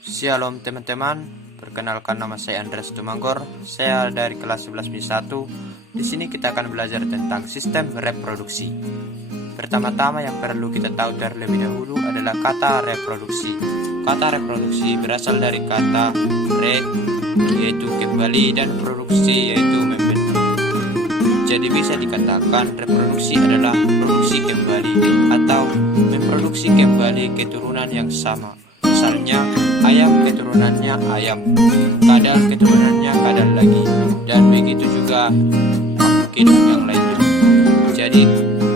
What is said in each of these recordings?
Shalom teman-teman, perkenalkan nama saya Andreas Tumanggor. Saya dari kelas 11B1. Di sini kita akan belajar tentang sistem reproduksi. Pertama-tama yang perlu kita tahu terlebih dahulu adalah kata reproduksi. Kata reproduksi berasal dari kata re, yaitu kembali, dan produksi, yaitu membentuk. Jadi bisa dikatakan reproduksi adalah produksi kembali atau memproduksi kembali keturunan yang sama. Misalnya, ayam keturunannya ayam, kadal keturunannya kadal lagi, dan begitu juga makhluk hidup yang lainnya. Jadi,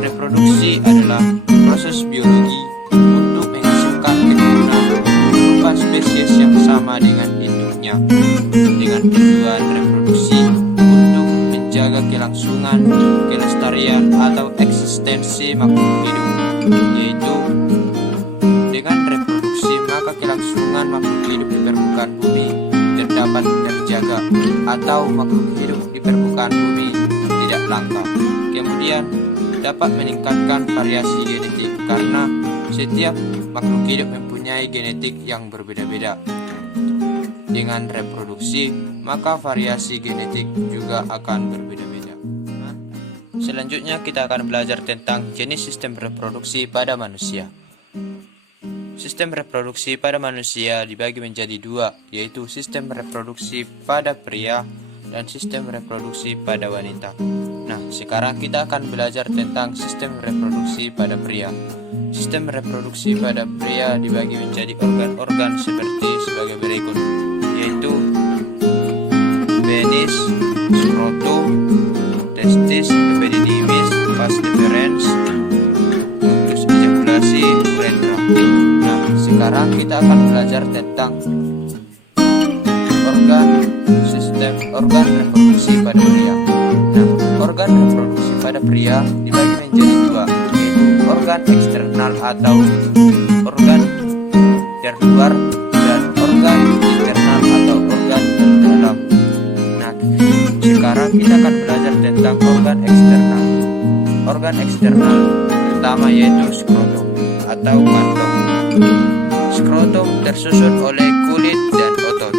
reproduksi adalah proses biologi untuk menghasilkan keturunan berupa spesies yang sama dengan induknya, dengan tujuan reproduksi untuk menjaga kelangsungan, kelestarian, atau eksistensi makhluk hidup, yaitu dengan reproduksi maka kelangsungan makhluk hidup di permukaan bumi dapat terjaga atau makhluk hidup di permukaan bumi tidak langka. Kemudian dapat meningkatkan variasi genetik karena setiap makhluk hidup mempunyai genetik yang berbeda-beda. Dengan reproduksi maka variasi genetik juga akan berbeda-beda. Selanjutnya kita akan belajar tentang jenis sistem reproduksi pada manusia. Sistem reproduksi pada manusia dibagi menjadi dua, yaitu sistem reproduksi pada pria dan sistem reproduksi pada wanita. Nah, sekarang kita akan belajar tentang sistem reproduksi pada pria. Sistem reproduksi pada pria dibagi menjadi organ-organ sebagai berikut, yaitu penis, skrotum, testis, epididymis, vas deferens, ductus ejakulasi, uretra. Sekarang kita akan belajar tentang organ reproduksi pada pria. Nah, organ reproduksi pada pria dibagi menjadi dua, yaitu organ eksternal atau organ terluar dan organ internal atau organ terdalam. Nah, sekarang kita akan belajar tentang organ eksternal. Organ eksternal pertama yaitu skrotum atau kantong. Skrotum tersusun oleh kulit dan otot.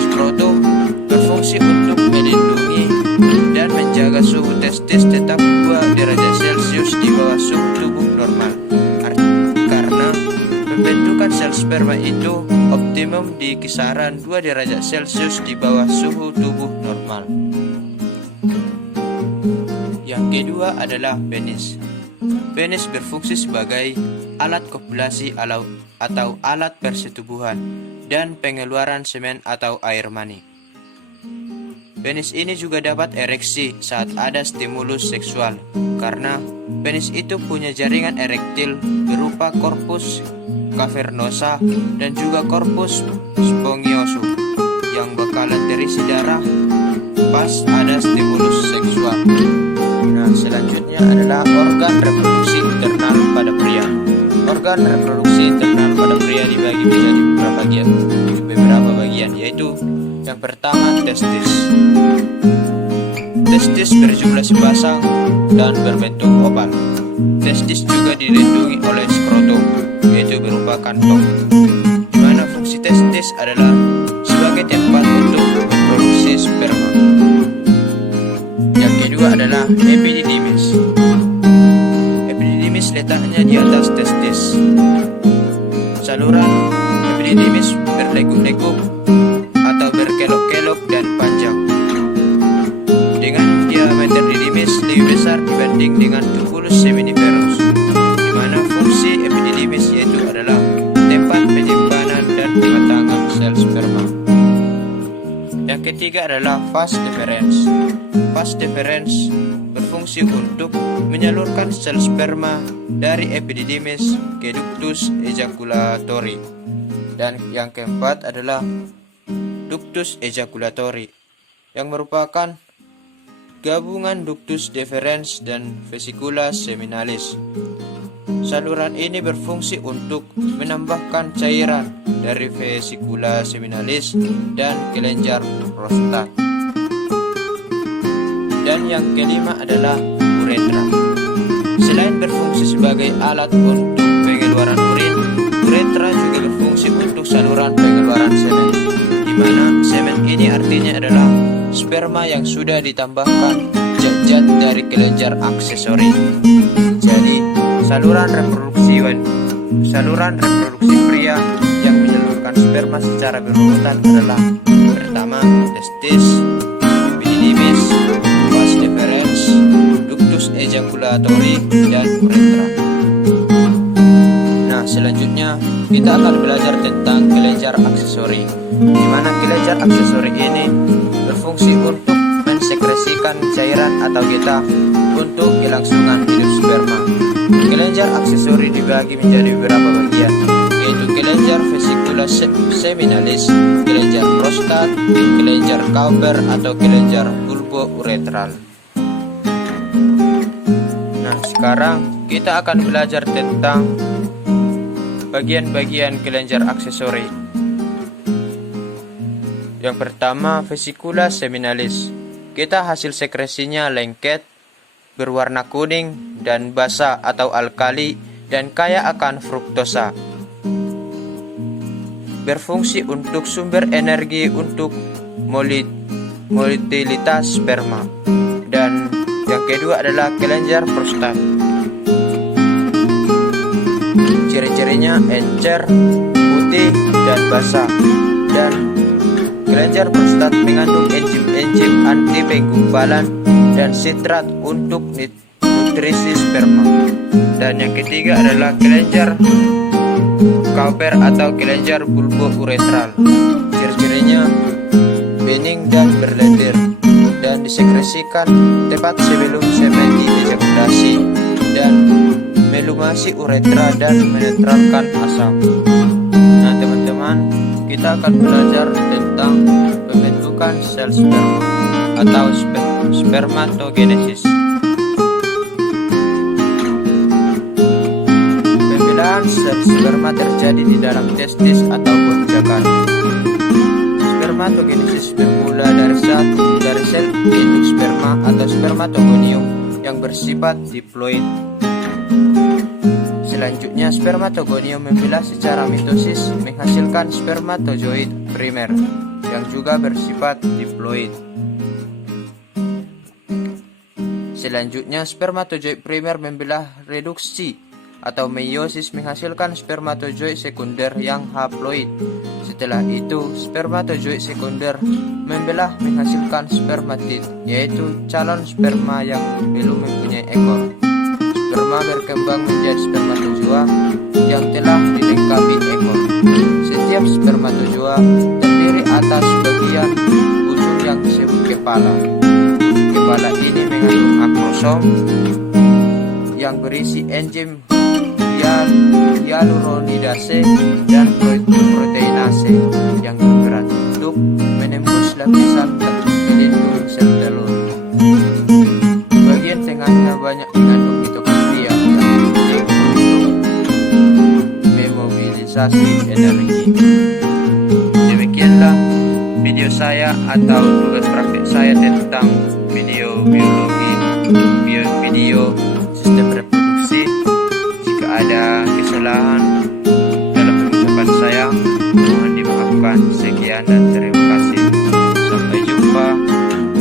Skrotum berfungsi untuk melindungi dan menjaga suhu testis tetap 2 derajat Celcius di bawah suhu tubuh normal. Karena pembentukan sel sperma itu optimum di kisaran 2 derajat Celcius di bawah suhu tubuh normal. Yang kedua adalah penis. Penis berfungsi sebagai alat kopulasi atau alat persetubuhan dan pengeluaran semen atau air mani. Penis ini juga dapat ereksi saat ada stimulus seksual karena penis itu punya jaringan erektil berupa corpus cavernosa dan juga corpus spongiosum yang bakalan terisi darah pas ada stimulus seksual. Nah, selanjutnya adalah organ reproduksi internal pada pria. Organ reproduksi internal pada pria dibagi menjadi beberapa bagian, yaitu yang pertama testis. Testis berjumlah sepasang dan berbentuk oval. Testis juga dilindungi oleh skrotum, yaitu berupa kantong, di mana fungsi testis adalah sebagai tempat untuk memproduksi sperma. Yang kedua adalah epididymis. Epididymis letaknya di atas testis. Saluran epididymis berleguk-leguk atau berkelok-kelok dan panjang, dengan diameter epididymis lebih besar dibanding dengan tubulus seminiferus, di mana fungsi epididymis yaitu adalah tempat penyimpanan dan pematangan sel sperma. Yang ketiga adalah vas deferens. Vas deferens berfungsi untuk menyalurkan sel sperma dari epididymis ke ductus ejaculatori. Dan yang keempat adalah ductus ejaculatori, yang merupakan gabungan ductus deferens dan vesicula seminalis. Saluran ini berfungsi untuk menambahkan cairan dari vesicula seminalis dan kelenjar prostat. Dan yang kelima adalah uretra. Selain berfungsi sebagai alat untuk pengeluaran urin, uretra juga berfungsi untuk saluran pengeluaran dan ini artinya adalah sperma yang sudah ditambahkan zat-zat dari kelenjar aksesori. Jadi, saluran reproduksi pria yang menyalurkan sperma secara berurutan adalah pertama testis, epididymis, vas deferens, ductus ejaculatori, dan uretra. Nah, selanjutnya kita akan belajar tentang kelenjar aksesori, di mana kelenjar aksesori ini berfungsi untuk mensekresikan cairan atau geta untuk kelangsungan hidup sperma. Kelenjar aksesori dibagi menjadi beberapa bagian, yaitu kelenjar vesicula seminalis, kelenjar prostat, kelenjar Cowper atau kelenjar bulbo-uretral. Nah, sekarang kita akan belajar tentang bagian-bagian kelenjar aksesori. Yang pertama, vesicula seminalis. Kita hasil sekresinya lengket, berwarna kuning dan basa atau alkali dan kaya akan fruktosa. Berfungsi untuk sumber energi untuk motilitas sperma. Dan yang kedua adalah kelenjar prostat. Ciri-cirinya encer, putih, dan basah. Dan kelenjar prostat mengandung enzim anti penggumpalan dan sitrat untuk nutrisi sperma. Dan yang ketiga adalah kelenjar Cowper atau kelenjar bulbo-uretral. Ciri-cirinya bening dan berlendir dan disekresikan tepat sebelum semen diejakulasi dan melumasi uretra dan menetralkan asam. Nah, teman-teman, kita akan belajar tentang pembentukan sel sperma atau spermatogenesis. Pembedahan sel sperma terjadi di dalam testis atau gonjakan. Spermatogenesis bermula dari sel induk sperma atau spermatogonium yang bersifat diploid. Selanjutnya, spermatogonium membelah secara mitosis menghasilkan spermatozoid primer yang juga bersifat diploid. Selanjutnya, spermatozoid primer membelah reduksi atau meiosis menghasilkan spermatozoid sekunder yang haploid. Setelah itu, spermatozoid sekunder membelah menghasilkan spermatid, yaitu calon sperma yang belum mempunyai ekor. Sperma berkembang menjadi spermatozoa yang telah dilengkapi ekor. Setiap spermatozoa terdiri atas bagian ujung yang disebut kepala. Kepala ini mengandung akrosom yang berisi enzim hyaluronidase dan proteinase yang bergerak untuk menembus lapisan pelindung sel telur. Bagian tengahnya banyak mengandung mitokondria yang penting untuk memobilisasi energi. Demikianlah video saya atau tugas praktik saya tentang video biologi